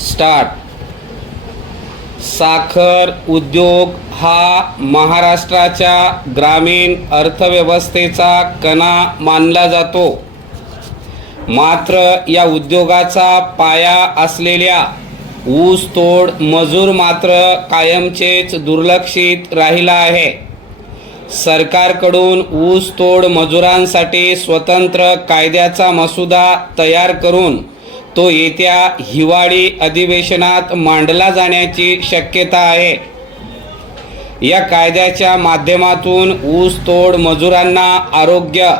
Start. साखर उद्योग हा महाराष्ट्राच्या ग्रामीण अर्थव्यवस्थेचा कणा मानला जातो. मात्र या उद्योगाचा पाया असलेल्या ऊस तोड मजूर मात्र कायमचेच दुर्लक्षित राहिला आहे. सरकारकडून ऊस तोड मजुरांसाठी स्वतंत्र कायद्याचा मसुदा तयार करून तो येत्या हिवाळी अधिवेशनात मांडला जाण्याची शक्यता आहे. या कायद्याच्या माध्यमातून ऊस तोड मजुरांना आरोग्य,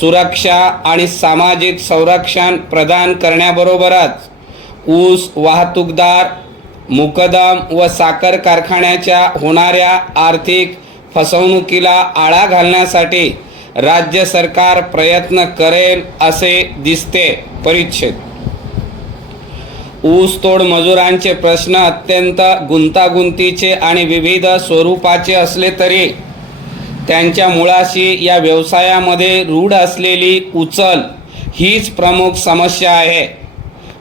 सुरक्षा आणि सामाजिक संरक्षण प्रदान करण्याबरोबरच ऊस वाहतूकदार, मुकदम व साखर कारखान्याच्या होणाऱ्या आर्थिक फसवणुकीला आळा घालण्यासाठी राज्य सरकार प्रयत्न करेल असे दिसते. परिच्छेद. ऊस तोड मजुरांचे प्रश्न अत्यंत गुंतागुंतीचे आणि विविध स्वरूपाचे असले तरी त्यांच्या मुळाशी या व्यवसायामध्ये रूढ असलेली उचल हीच प्रमुख समस्या आहे.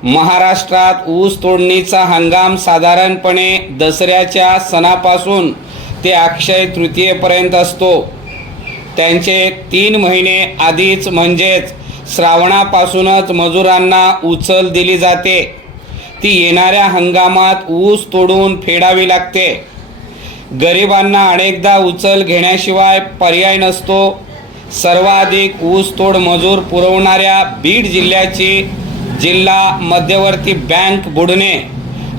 महाराष्ट्रात ऊस तोडणीचा हंगाम साधारणपणे दसऱ्याच्या सणापासून ते अक्षय तृतीयेपर्यंत असतो. त्यांचे 3 महिने आधीच म्हणजेच श्रावणापासूनच मजुरांना उचल दिली जाते. ती येणाऱ्या हंगामात ऊस तोडून फेडावी लागते. गरिबांना अनेकदा उचल घेण्याशिवाय पर्याय नसतो. सर्वाधिक ऊस तोड मजूर पुरवणाऱ्या बीड जिल्ह्याची जिल्हा मध्यवर्ती बँक बुडणे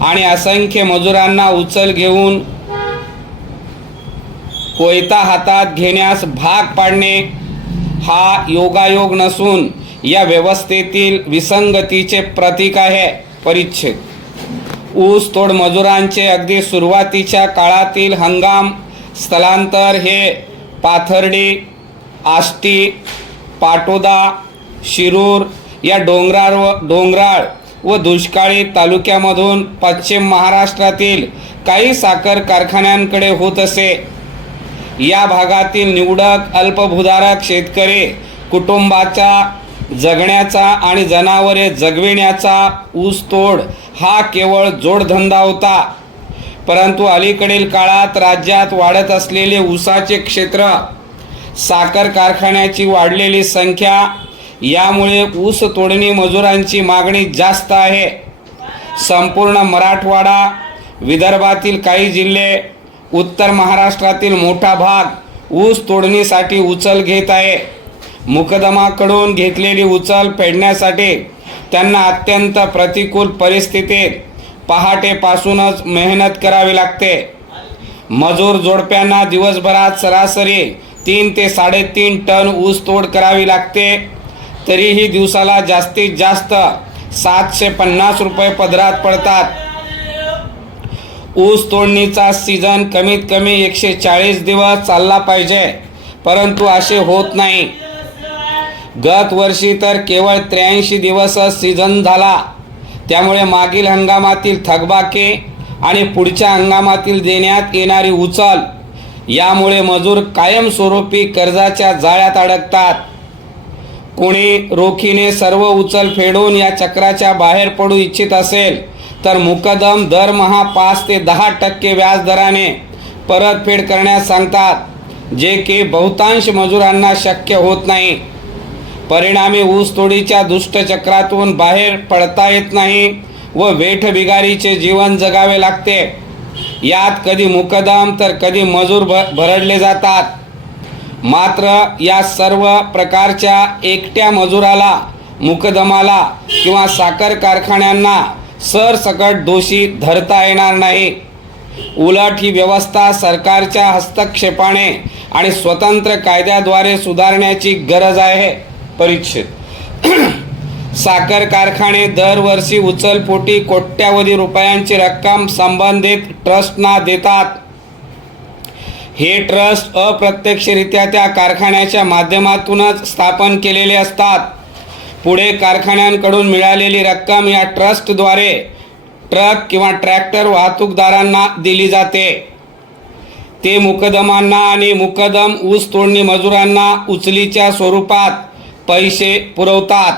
आणि असंख्य मजुरांना उचल घेऊन कोयता हातात घेण्यास भाग पाडणे हा योगायोग नसून या व्यवस्थेतील विसंगतीचे प्रतीक आहे. परिच्छेद. ऊस तोड मजुरांचे अगदी सुरुवातीच्या काळातील हंगाम स्थलांतर हे पाथर्डी, आष्टी, पाटोदा, शिरूर या डोंगराळ व दुष्काळी तालुक्यामधून पश्चिम महाराष्ट्रातील काही साखर कारखान्यांकडे होत असे. या भागातील निवडक अल्पभूधारक शेतकरी कुटुंबाचा जगण्याचा आणि जनावरे जगविण्याचा ऊस तोड हा केवळ जोडधंदा होता. परंतु अलीकडील काळात राज्यात वाढत असलेले ऊसाचे क्षेत्र, साखर कारखान्याची वाढलेली संख्या यामुळे ऊस तोडणी मजुरांची मागणी जास्त आहे. संपूर्ण मराठवाडा, विदर्भातील काही जिल्हे, उत्तर महाराष्ट्रातील मोठा भाग ऊस तोडणीसाठी उचल घेत आहे. मुकदमाकडून घेतलेली उचल फेडण्यासाठी त्यांना अत्यंत प्रतिकूल परिस्थितीत पहाटेपासूनच मेहनत करावी लागते. मजूर जोडप्यांना दिवसभरात सरासरी 3 ते 3.5 टन ऊस तोड करावी लागते. तरीही दिवसाला जास्तीत जास्त 750 रुपये पदरात पडतात. ऊस तोडणीचा सीझन कमीत कमी 140 दिवस चालला पाहिजे, परंतु असे होत नाही. गत वर्षी तर केवळ 83 दिवसच सीझन झाला. त्यामुळे मागील हंगामातील थकबाकी आणि पुढच्या हंगामातील देण्यात येणारी उचल यामुळे मजूर कायमस्वरूपी कर्जाच्या जाळ्यात अडकतात. कोणी रोखीने सर्व उचल फेडून या चक्राच्या बाहेर पडू इच्छित असेल तर मुकदम दरमहा 5 ते 10% व्याजदराने परतफेड करण्यास सांगतात, जे की बहुतांश मजुरांना शक्य होत नाही. परिणामी ऊस तोडीच्या दुष्टचक्रातून बाहेर पडता येत नाही व वेठबिगारीचे जीवन जगावे लागते. यात कधी मुकदम तर कधी मजूर भरडले जातात. मात्र या सर्व प्रकारच्या एकट्या मजुराला, मुकदमाला किंवा साखर कारखान्यांना सरसकट दोषी धरता येणार नाही. उलट ही व्यवस्था सरकारच्या हस्तक्षेपाने आणि स्वतंत्र कायद्याद्वारे सुधारण्याची गरज आहे. परिच्छेद. साखर कारखाने दरवर्षी उचलपोटी कोट्यावधी रुपयांची रक्कम संबंधित ट्रस्टना देतात. हे ट्रस्ट अप्रत्यक्षरित्या त्या कारखान्याच्या माध्यमातूनच स्थापन केलेले असतात. पुढे कारखान्यांकडून मिळालेली रक्कम या ट्रस्टद्वारे ट्रक किंवा ट्रॅक्टर वाहतूकदारांना दिली जाते. ते मुकदमांना आणि मुकदम ऊस तोडणी मजुरांना उचलीच्या स्वरूपात पैसे पुरवतात.